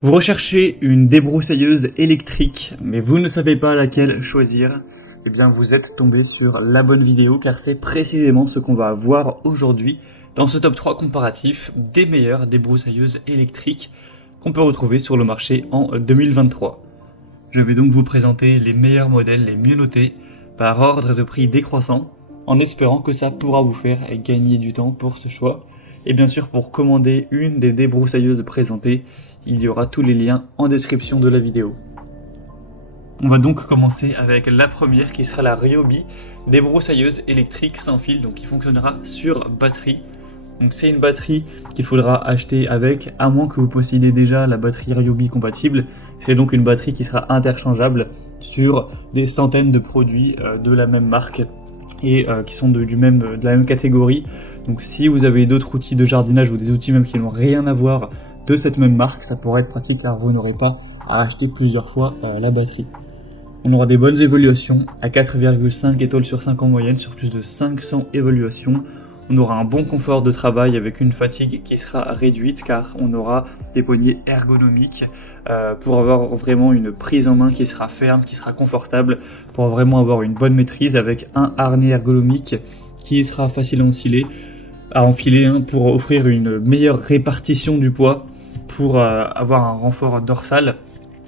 Vous recherchez une débroussailleuse électrique, mais vous ne savez pas laquelle choisir. Eh bien, vous êtes tombé sur la bonne vidéo, car c'est précisément ce qu'on va voir aujourd'hui dans ce top 3 comparatif des meilleures débroussailleuses électriques qu'on peut retrouver sur le marché en 2023. Je vais donc vous présenter les meilleurs modèles les mieux notés par ordre de prix décroissant, en espérant que ça pourra vous faire gagner du temps pour ce choix. Et bien sûr, pour commander une des débroussailleuses présentées, il y aura tous les liens en description de la vidéo. On va donc commencer avec la première qui sera la Ryobi débroussailleuse électrique sans fil, donc qui fonctionnera sur batterie. Donc c'est une batterie qu'il faudra acheter avec, à moins que vous possédez déjà la batterie Ryobi compatible. C'est donc une batterie qui sera interchangeable sur des centaines de produits de la même marque et qui sont de la même catégorie. Donc si vous avez d'autres outils de jardinage ou des outils même qui n'ont rien à voir de cette même marque, ça pourrait être pratique car vous n'aurez pas à acheter plusieurs fois la batterie. On aura des bonnes évaluations à 4,5 étoiles sur 5 en moyenne sur plus de 500 évaluations. On aura un bon confort de travail avec une fatigue qui sera réduite car on aura des poignées ergonomiques pour avoir vraiment une prise en main qui sera ferme, qui sera confortable, pour vraiment avoir une bonne maîtrise avec un harnais ergonomique qui sera facile à enfiler pour offrir une meilleure répartition du poids, pour avoir un renfort dorsal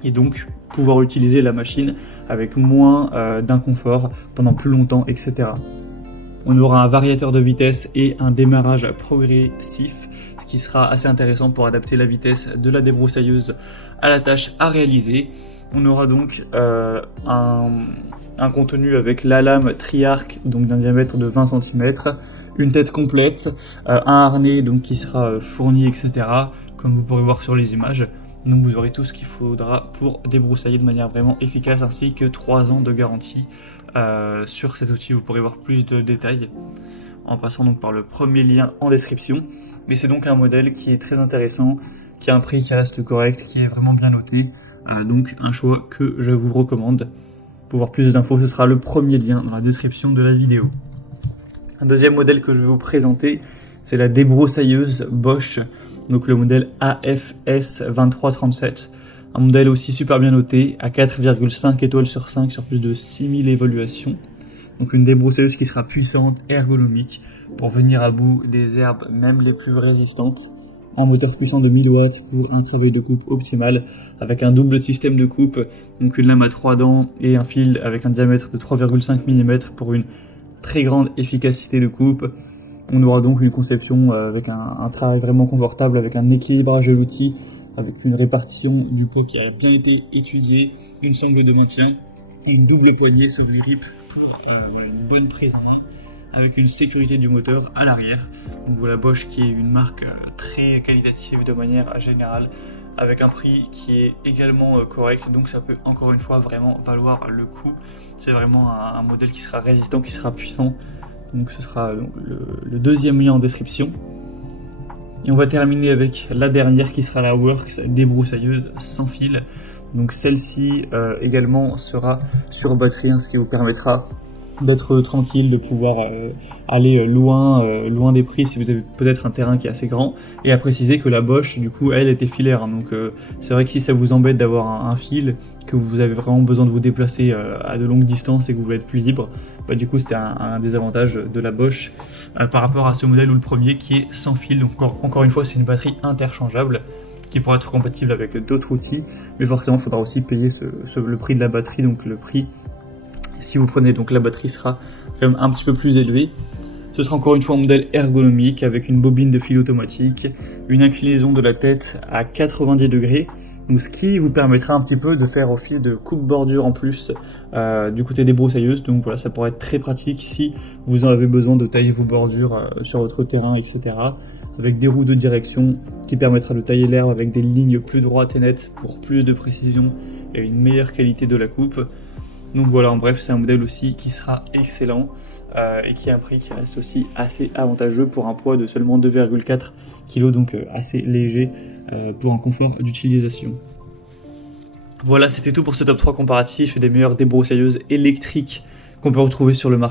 et donc pouvoir utiliser la machine avec moins d'inconfort pendant plus longtemps, etc. On aura un variateur de vitesse et un démarrage progressif, ce qui sera assez intéressant pour adapter la vitesse de la débroussailleuse à la tâche à réaliser. On aura donc un contenu avec la lame tri-arc, donc d'un diamètre de 20 cm, une tête complète, un harnais donc qui sera fourni, etc., comme vous pourrez voir sur les images. Donc vous aurez tout ce qu'il faudra pour débroussailler de manière vraiment efficace, ainsi que 3 ans de garantie sur cet outil. Vous pourrez voir plus de détails en passant donc par le premier lien en description. Mais c'est donc un modèle qui est très intéressant, qui a un prix qui reste correct, qui est vraiment bien noté. Donc un choix que je vous recommande. Pour voir plus d'infos, ce sera le premier lien dans la description de la vidéo. Un deuxième modèle que je vais vous présenter, c'est la débroussailleuse Bosch. Donc le modèle AFS 2337, un modèle aussi super bien noté à 4,5 étoiles sur 5 sur plus de 6000 évaluations. Donc une débroussailleuse qui sera puissante, ergonomique, pour venir à bout des herbes même les plus résistantes. Un moteur puissant de 1000 watts pour un travail de coupe optimal, avec un double système de coupe, donc une lame à 3 dents et un fil avec un diamètre de 3,5 mm pour une très grande efficacité de coupe. On aura donc une conception avec un travail vraiment confortable, avec un équilibrage de l'outil, avec une répartition du poids qui a bien été étudiée, une sangle de maintien et une double poignée sous grip pour une bonne prise en main, avec une sécurité du moteur à l'arrière. Donc voilà, Bosch qui est une marque très qualitative de manière générale, avec un prix qui est également correct, donc ça peut encore une fois vraiment valoir le coup. C'est vraiment un modèle qui sera résistant, qui sera puissant. Donc ce sera le deuxième lien en description. Et on va terminer avec la dernière qui sera la Works débroussailleuse sans fil. Donc celle-ci également sera sur batterie, ce qui vous permettra d'être tranquille, de pouvoir aller loin des prix si vous avez peut-être un terrain qui est assez grand. Et à préciser que la Bosch, du coup, elle était filaire. Donc c'est vrai que si ça vous embête d'avoir un fil, que vous avez vraiment besoin de vous déplacer à de longues distances et que vous voulez être plus libre, bah, du coup c'était un des avantages de la Bosch par rapport à ce modèle ou le premier qui est sans fil. Donc encore une fois, c'est une batterie interchangeable qui pourra être compatible avec d'autres outils, mais forcément il faudra aussi payer le prix de la batterie. Donc le prix, si vous prenez donc la batterie, sera quand même un petit peu plus élevé. Ce sera encore une fois un modèle ergonomique avec une bobine de fil automatique, une inclinaison de la tête à 90 degrés, donc ce qui vous permettra un petit peu de faire office de coupe-bordure en plus du côté des broussailleuses. Donc voilà, ça pourrait être très pratique si vous en avez besoin de tailler vos bordures sur votre terrain, etc. Avec des roues de direction qui permettra de tailler l'herbe avec des lignes plus droites et nettes pour plus de précision et une meilleure qualité de la coupe. Donc voilà, en bref, c'est un modèle aussi qui sera excellent et qui a un prix qui reste aussi assez avantageux pour un poids de seulement 2,4 kg, donc assez léger pour un confort d'utilisation. Voilà, c'était tout pour ce top 3 comparatif des meilleures débroussailleuses électriques qu'on peut retrouver sur le marché.